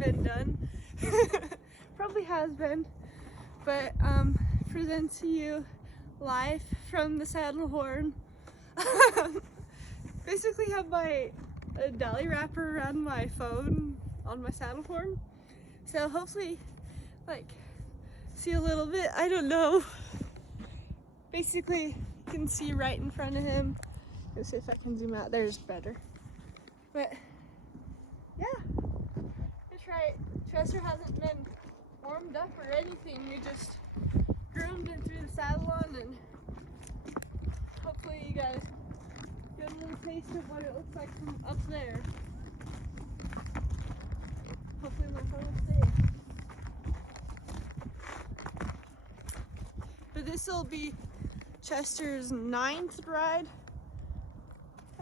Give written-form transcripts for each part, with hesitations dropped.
been done. Probably has been, but present to you live from the saddle horn. Basically have my dolly wrapper around my phone on my saddle horn, so hopefully like see a little bit. I don't know. Basically you can see right in front of him. Let's see if I can zoom out. There's better. But yeah, that's right. Chester hasn't been warmed up or anything. We just groomed and threw the saddle on, and hopefully you guys get a little taste of what it looks like from up there. Hopefully my phone will stay. But this will be Chester's 9th ride,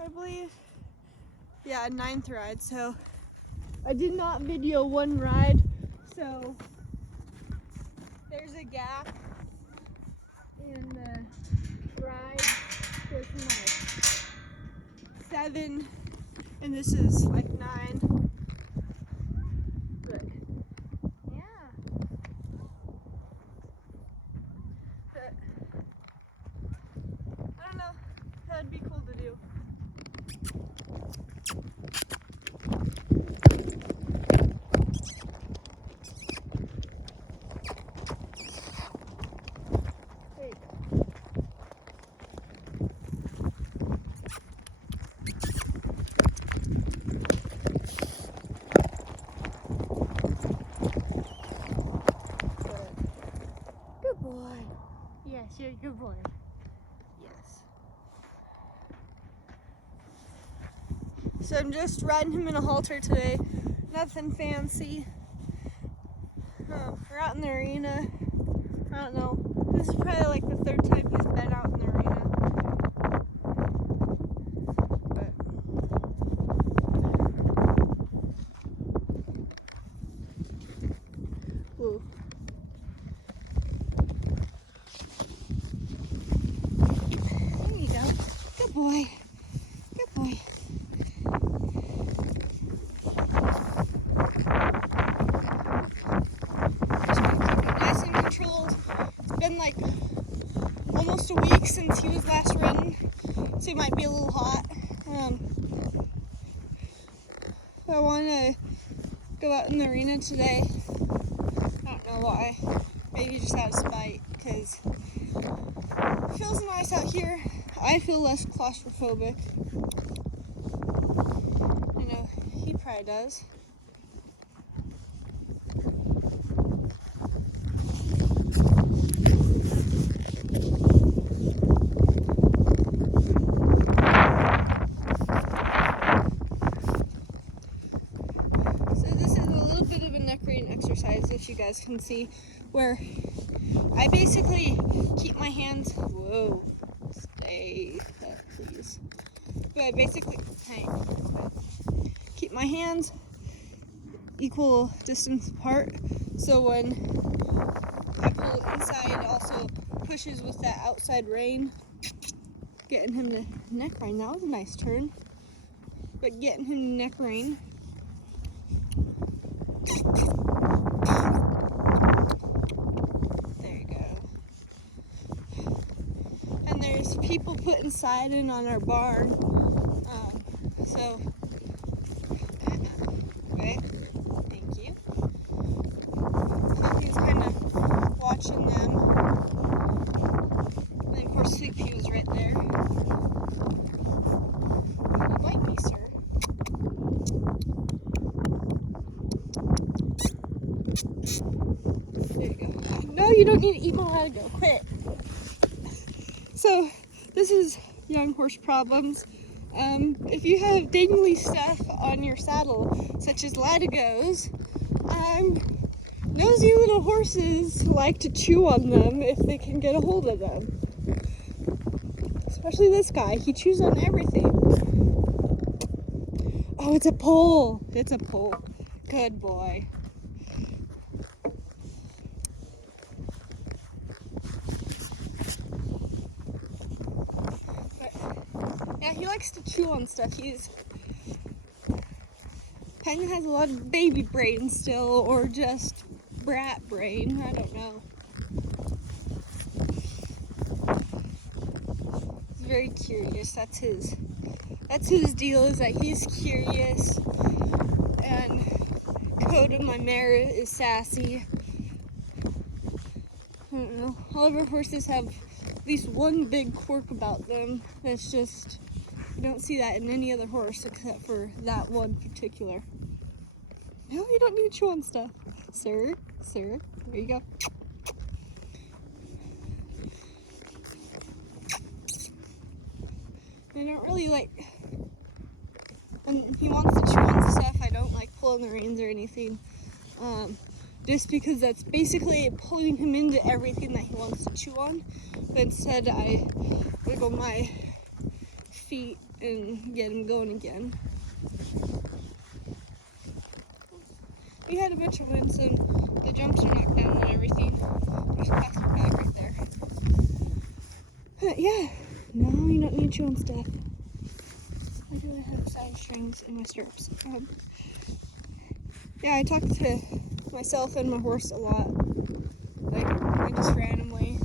I believe. Yeah, 9th ride. So I did not video one ride, so there's a gap in the ride. There's like 7, and this is like 9. But yeah, but I don't know. That'd be cool to do. Yes, you're a good boy. Yes. So I'm just riding him in a halter today. Nothing fancy. We're out in the arena. I don't know. This is probably like the 3rd time he's been out in the arena. But whoa. There you go. Good boy. Good boy. Just gonna keep it nice and controlled. It's been like almost a week since he was last ridden, so he might be a little hot. I want to go out in the arena today. I don't know why. Maybe just out of spite, because it feels nice out here. I feel less claustrophobic. You know, he probably does. Exercise, if you guys can see, where I basically keep my hands, whoa, stay, please. But I basically keep my hands equal distance apart, so when I pull inside, it also pushes with that outside rein, getting him to neck rein. That was a nice turn, but getting him to neck rein. There's people putting siding on our barn, so okay, thank you. Puppy's kind of watching them, and then of course Sleepy was right there. You like me, sir? There you go. No, you don't need to eat my Latigo. Quit. So this is young horse problems. If you have dangly stuff on your saddle, such as latigos, nosy little horses like to chew on them if they can get a hold of them. Especially this guy, he chews on everything. Oh, it's a pole. It's a pole. Good boy. Yeah, he likes to chew on stuff. kind of has a lot of baby brain still, or just brat brain, I don't know. He's very curious. That's his deal, is that he's curious. And Coda, my mare, is sassy. I don't know. All of our horses have at least one big quirk about them. That's just, you don't see that in any other horse except for that one particular. No, you don't need to chew on stuff. Sir, there you go. I don't really like, when he wants to chew on stuff, I don't like pulling the reins or anything. Just because that's basically pulling him into everything that he wants to chew on. But instead I wiggle my feet and get him going again. We had a bunch of winds and the jumps are knocked down and everything. There's a plastic bag right there. But yeah, no, you don't need to chew on stuff. I do have side strings in my stirrups. Yeah, I talk to myself and my horse a lot. Like, I just randomly,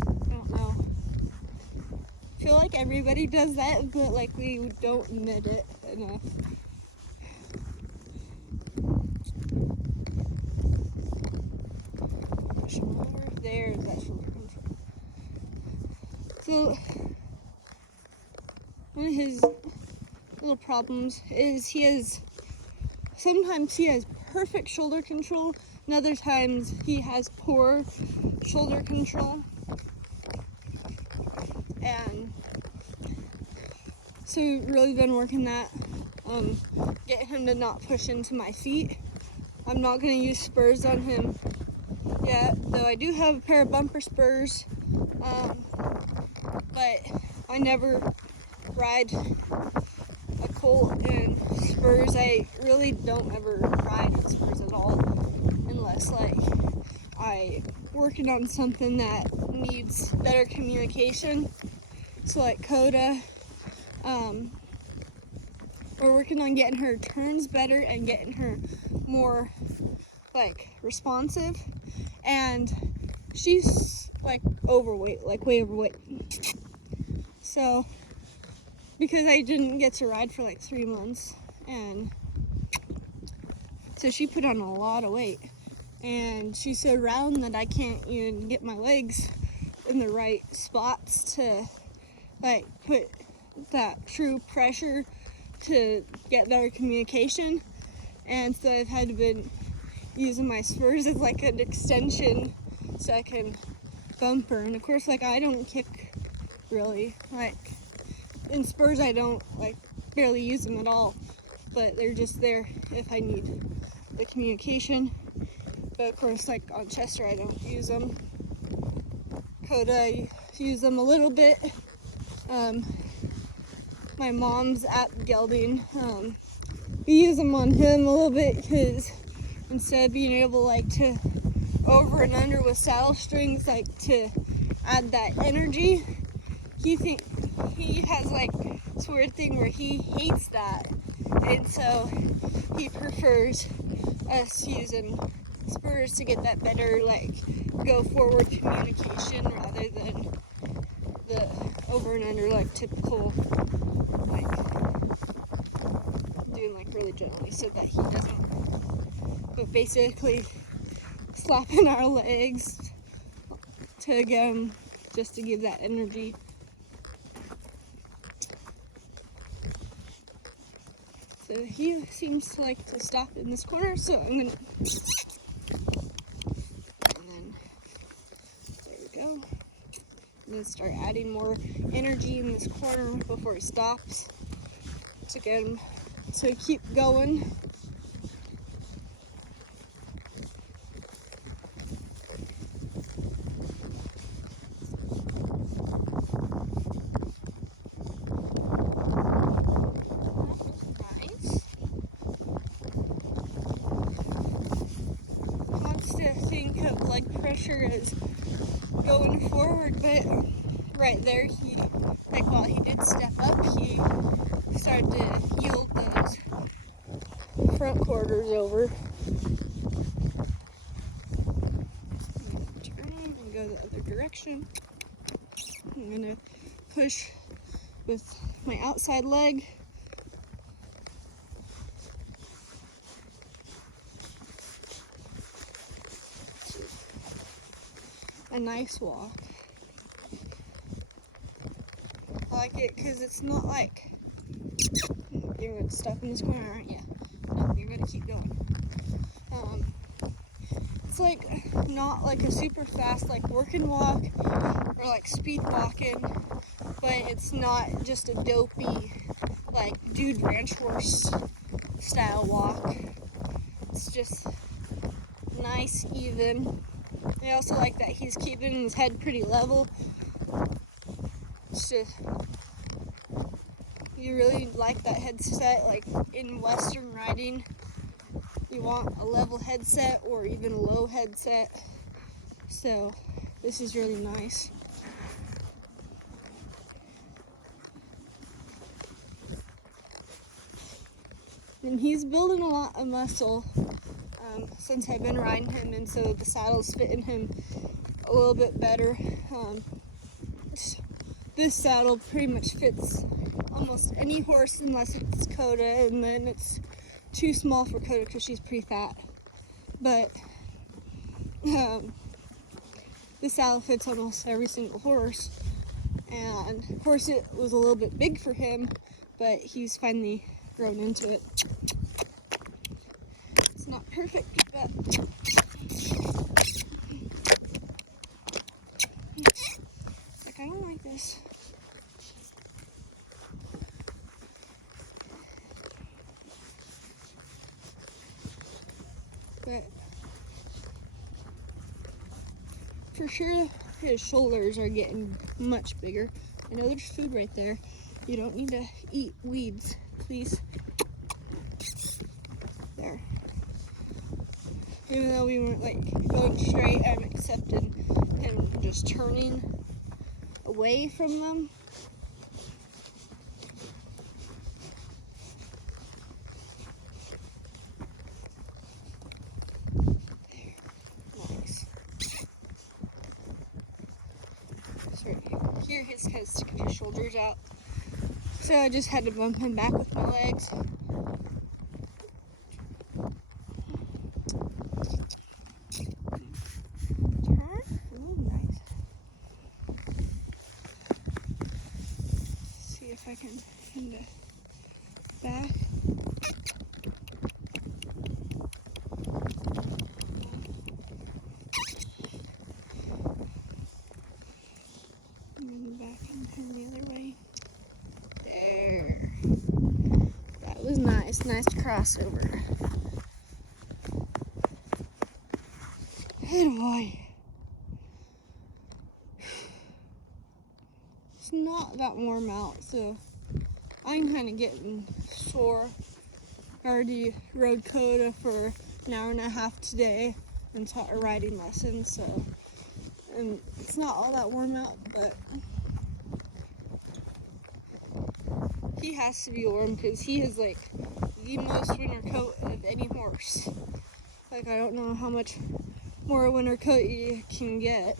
I don't know. I feel like everybody does that, but like we don't admit it enough. Push him over there, that's shoulder control. So, one of his little problems is sometimes he has perfect shoulder control, and other times he has poor shoulder control. And so we've really been working that, getting him to not push into my feet. I'm not going to use spurs on him yet, though I do have a pair of bumper spurs, but I never ride a colt in spurs. I really don't ever ride in spurs at all, unless like I working on something that needs better communication. So like Coda, we're working on getting her turns better and getting her more like responsive, and she's like overweight, like way overweight. So because I didn't get to ride for like 3 months, and so she put on a lot of weight, and she's so round that I can't even get my legs in the right spots to like put that true pressure to get better communication. And so I've had to been using my spurs as like an extension so I can bump her. And of course, like, I don't kick really, like in spurs I don't like barely use them at all, but they're just there if I need the communication. But of course, like on Chester I don't use them. Coda, I use them a little bit. My mom's at gelding, we use them on him a little bit, because instead of being able like to over and under with saddle strings, like to add that energy, he has like this weird thing where he hates that, and so he prefers us using spurs to get that better like go forward communication rather than the over and under like typical like doing like really gently so that he doesn't, but basically slapping our legs to get him just to give that energy. So he seems to like to stop in this corner, so I'm gonna, and then there we go. I'm gonna start adding more energy in this corner before he stops to get him to keep going. Think of leg pressure as going forward, but right there he, like while he did step up, he started to yield those front quarters over. Turn and go the other direction. I'm gonna push with my outside leg. A nice walk. I like it because it's not like, you're gonna stop in this corner, aren't you? No, you're gonna keep going. It's like not like a super fast like work and walk or like speed walking, but it's not just a dopey like dude ranch horse style walk. It's just nice, even. I also like that he's keeping his head pretty level. It's just, you really like that headset, like in Western riding. You want a level headset or even a low headset. So this is really nice. And he's building a lot of muscle since I've been riding him, and so the saddle's fitting him a little bit better. This saddle pretty much fits almost any horse unless it's Coda, and then it's too small for Coda because she's pretty fat. But this saddle fits almost every single horse, and of course it was a little bit big for him, but he's finally grown into it. It's not perfect, but like, I don't like this. But for sure his shoulders are getting much bigger. I know there's food right there. You don't need to eat weeds, please. There. Even though we weren't like going straight, I'm accepting him just turning away from them. Nice. So here his head sticking his shoulders out. So I just had to bump him back with my legs. If I can kind of back. And then back and turn the other way. There. That was nice. Nice crossover. Good boy. It's not that warm out, so I'm kind of getting sore. I already rode Coda for an hour and a half today and taught a riding lesson, so, and it's not all that warm out, but he has to be warm because he is like the most winter coat of any horse. Like, I don't know how much more winter coat you can get.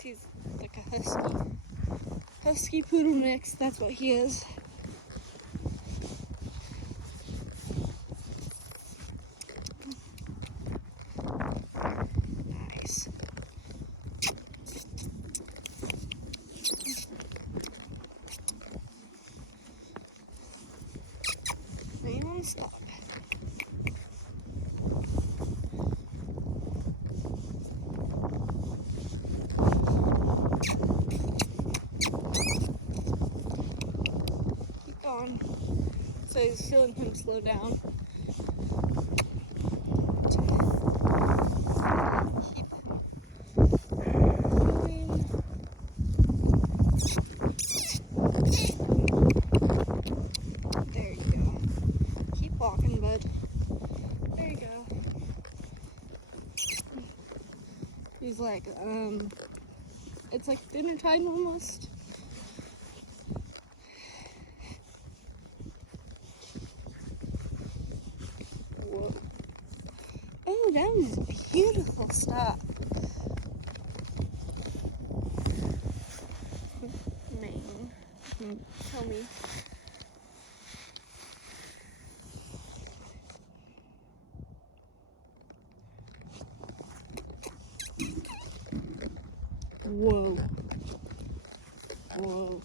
He's like a husky poodle mix, that's what he is. Nice. Now you want to stop. Keep going. So he's feeling him slow down. There you go. Keep walking, bud. There you go. He's like, it's like dinner time almost. that was a beautiful stop. Maine. Tell me. Whoa. Whoa.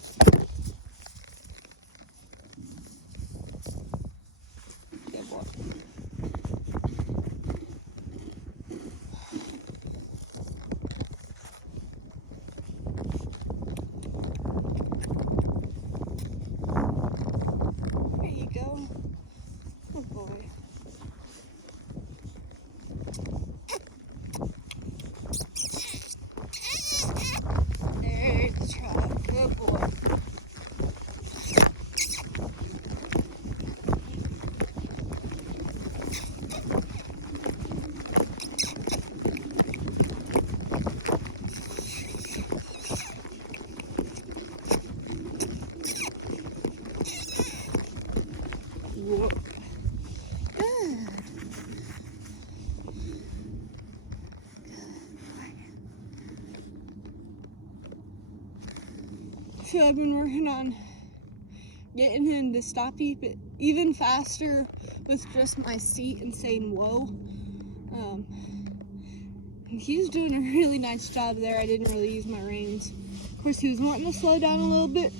Good boy. There you go. Good boy. There's the truck. Good boy. Whoa. Good. So I've been working on getting him to stop even faster with just my seat and saying whoa. He's doing a really nice job there. I didn't really use my reins. Of course, he was wanting to slow down a little bit.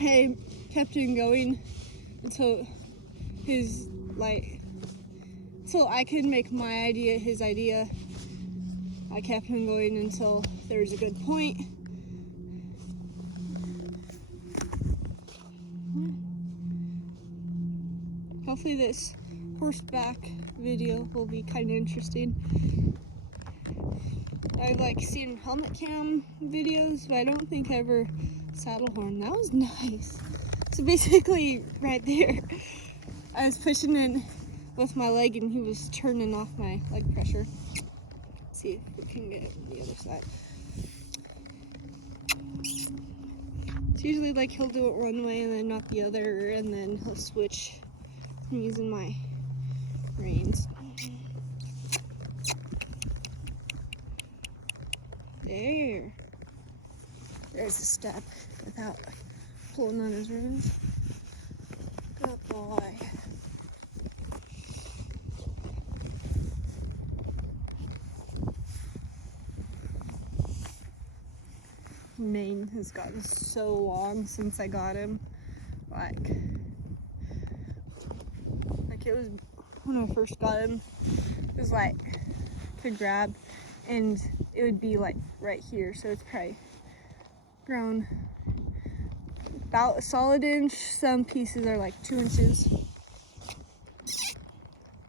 I kept him going until until I could make my idea his idea. I kept him going until there was a good point. Hopefully this horseback video will be kind of interesting. I've seen helmet cam videos, but I don't think I ever saddle horn. That was nice. So basically right there, I was pushing in with my leg and he was turning off my leg pressure. Let's see if we can get the other side. It's usually he'll do it one way and then not the other, and then he'll switch. I'm using my reins. There's a step without pulling on his reins. Good boy. Mane has gotten so long since I got him. It was when I first got him, it was could grab and it would be right here, so it's probably grown about a solid inch. Some pieces are 2 inches.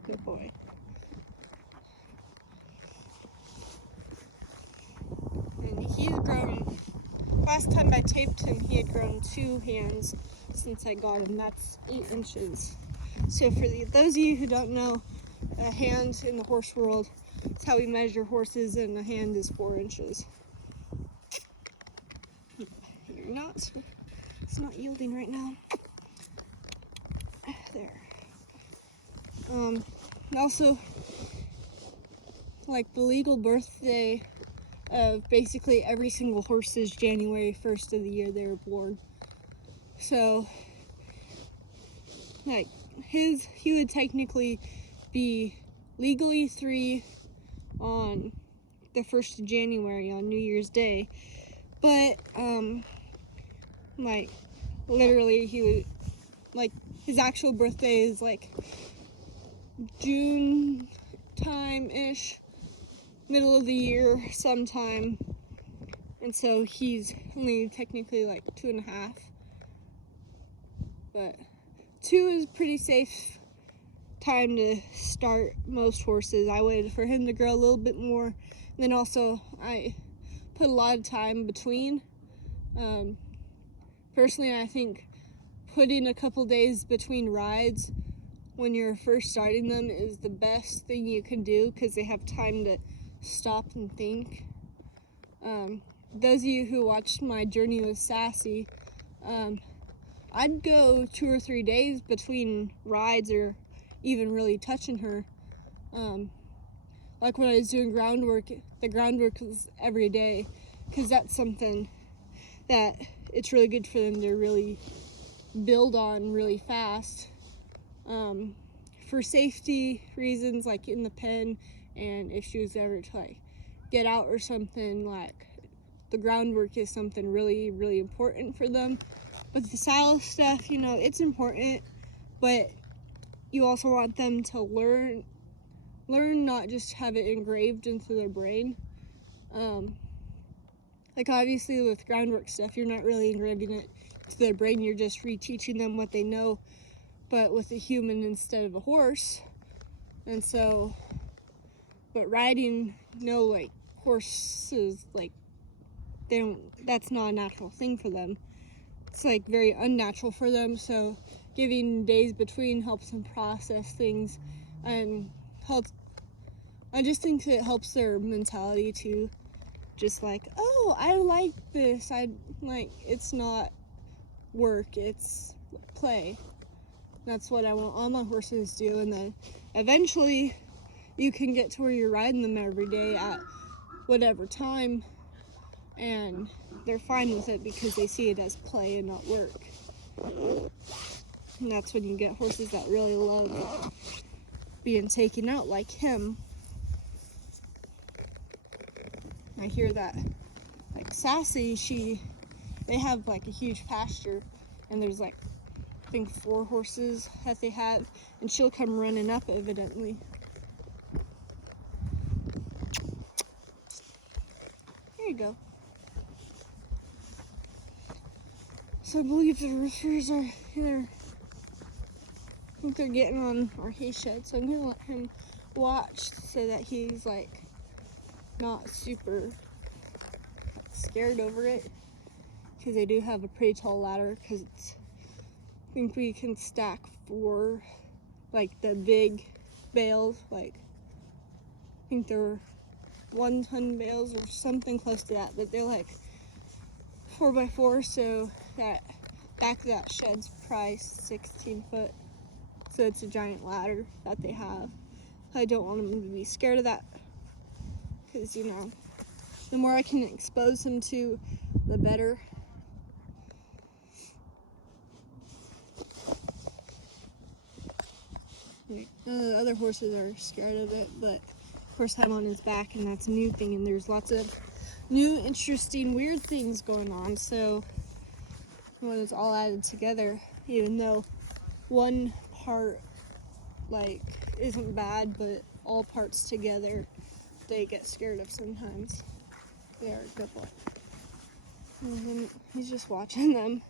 Good boy. And he's grown, last time I taped him he had grown 2 hands since I got him. That's 8 inches. So for those of you who don't know, a hand in the horse world is how we measure horses, and a hand is 4 inches. It's not yielding right now. There. Also, the legal birthday of basically every single horse is January 1st of the year they were born. So, he would technically be legally 3 on the 1st of January on New Year's Day, but literally he would his actual birthday is June time-ish, middle of the year sometime, and so he's only technically 2.5, but 2 is pretty safe time to start most horses. I waited for him to grow a little bit more, and then also I put a lot of time between. Personally, I think putting a couple days between rides when you're first starting them is the best thing you can do, because they have time to stop and think. Those of you who watched my journey with Sassy, I'd go 2 or 3 days between rides or even really touching her. like when I was doing groundwork, the groundwork was every day, because that's something that it's really good for them to really build on really fast. For safety reasons, like in the pen, and if she was ever to like get out or something, like the groundwork is something really, really important for them. But the saddle stuff, you know, it's important, but you also want them to learn, not just have it engraved into their brain. Like obviously with groundwork stuff, you're not really engraving it to their brain, you're just reteaching them what they know, but with a human instead of a horse. And so, but riding, no, like horses, like they don't, that's not a natural thing for them. It's like very unnatural for them. So giving days between helps them process things, and helps, I just think it helps their mentality to just like, oh, I like this, I like, it's not work, it's play. That's what I want all my horses to do. And then eventually you can get to where you're riding them every day at whatever time, and they're fine with it because they see it as play and not work. And that's when you get horses that really love being taken out, like him. I hear that, like Sassy, they have like a huge pasture, and there's like, I think 4 horses that they have, and she'll come running up evidently. There you go. So I believe the roosters are here. I think they're getting on our hay shed, so I'm gonna let him watch so that he's like not super scared over it, because they do have a pretty tall ladder, because I think we can stack 4, like the big bales, like I think they're 1-ton bales or something close to that, but they're like 4x4, so that back of that shed's probably 16 foot, so it's a giant ladder that they have. I don't want them to be scared of that, because you know, the more I can expose them to, the better. The other horses are scared of it, but of course I'm on his back, and that's a new thing, and there's lots of new, interesting, weird things going on. So when it's all added together, even though one part like isn't bad, but all parts together they get scared of sometimes. They are good boy. And he's just watching them.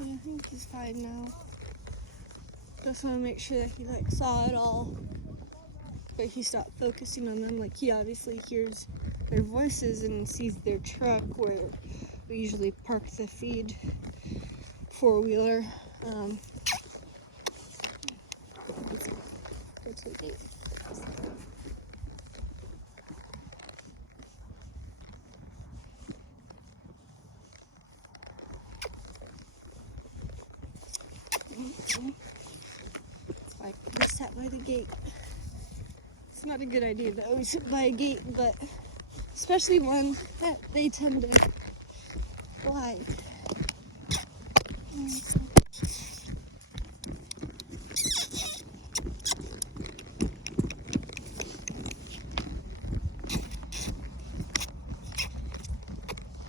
Yeah, I think he's fine now. Just want to make sure that he like saw it all, but he stopped focusing on them. Like he obviously hears their voices and sees their truck where we usually park the feed 4-wheeler. Let's go to the gate. Like we sat by the gate. It's not a good idea to always sit by a gate, but especially one that they tend to fly.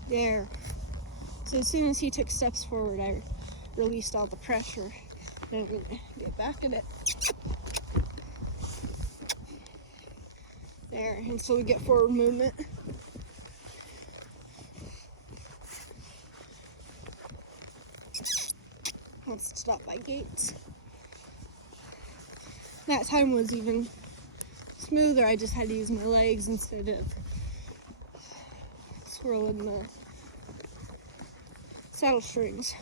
There. So as soon as he took steps forward, I released all the pressure. Then I'm gonna get back in it. There, and so we get forward movement. wants to stop by gates. That time was even smoother. I just had to use my legs instead of swirling the saddle strings.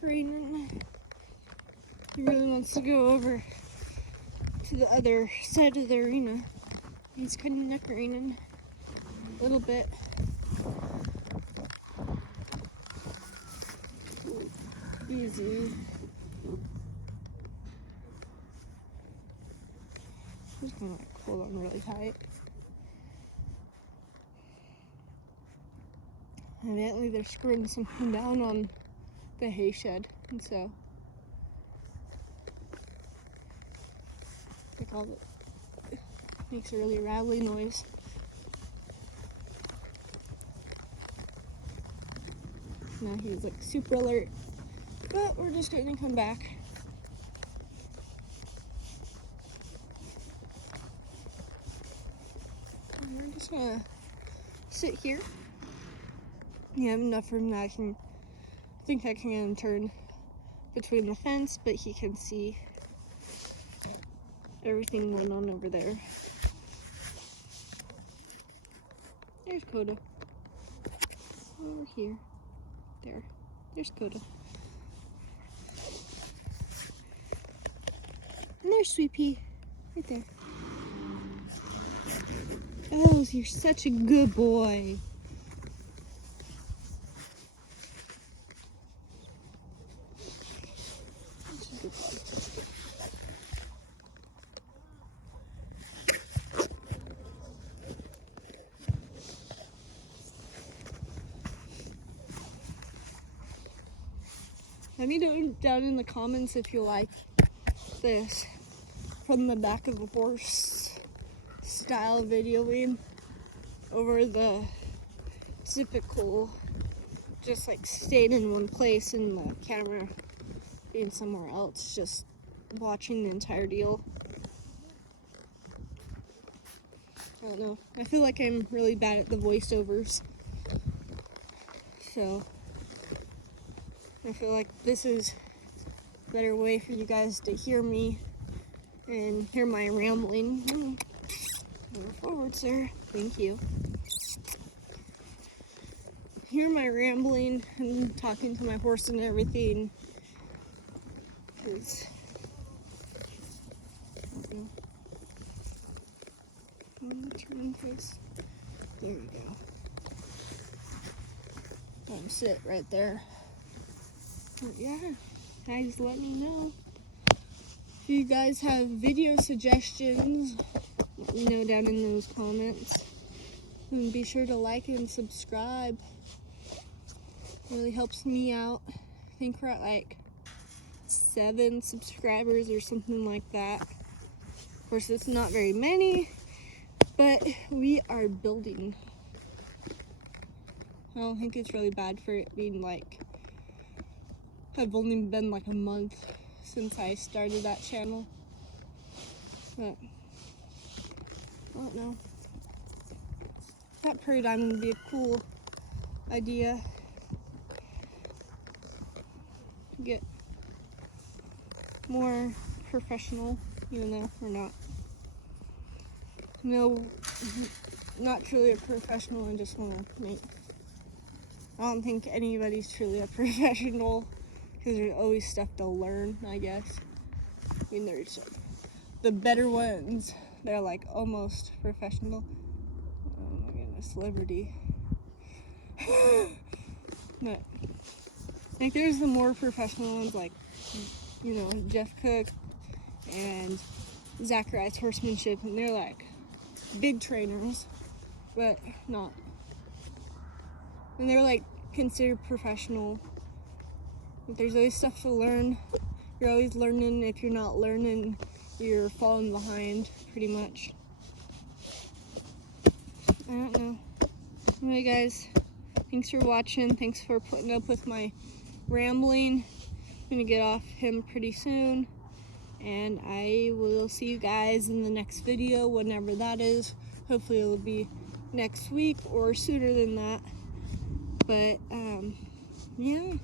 Raining. He really wants to go over to the other side of the arena. He's kind of neck raining a little bit. Easy. I'm just gonna like hold on really tight. Evidently they're screwing something down on the hay shed, and so like all it makes a really rattly noise. Now he's like super alert, but we're just gonna come back. And we're just gonna sit here. You have enough room that I think I can turn between the fence, but he can see everything going on over there. There's Coda. Over here. There's Coda. And there's Sweet Pea. Right there. Oh, you're such a good boy. Let me know down in the comments if you like this from the back of a horse style videoing over the typical just like staying in one place and the camera being somewhere else, just watching the entire deal. I don't know. I feel like I'm really bad at the voiceovers. So I feel like this is a better way for you guys to hear me and hear my rambling. Move forward, sir. Thank you. Hear my rambling and talking to my horse and everything. Because turn face. There you go. Sit right there. But yeah, guys, let me know if you guys have video suggestions. Let me know down in those comments, and be sure to like and subscribe. It really helps me out. I think we're at like 7 subscribers or something like that. Of course, it's not very many, but we are building. I don't think it's really bad for it being like, I've only been like a month since I started that channel. But I don't know. That prairie diamond would be a cool idea to get more professional, even though we're not. No, not truly a professional and just want to make. I don't think anybody's truly a professional because there's always stuff to learn, I guess. I mean, there's the better ones. They're like almost professional. Oh my goodness, Liberty. But like there's the more professional ones like, you know, Jeff Cook and Zacharias Horsemanship, and they're like big trainers, but not. And they're like considered professional. But there's always stuff to learn. You're always learning. If you're not learning, you're falling behind, pretty much. I don't know. Anyway, guys, thanks for watching. Thanks for putting up with my rambling. gonna get off him pretty soon, and I will see you guys in the next video, whenever that is. Hopefully it'll be next week or sooner than that. But yeah.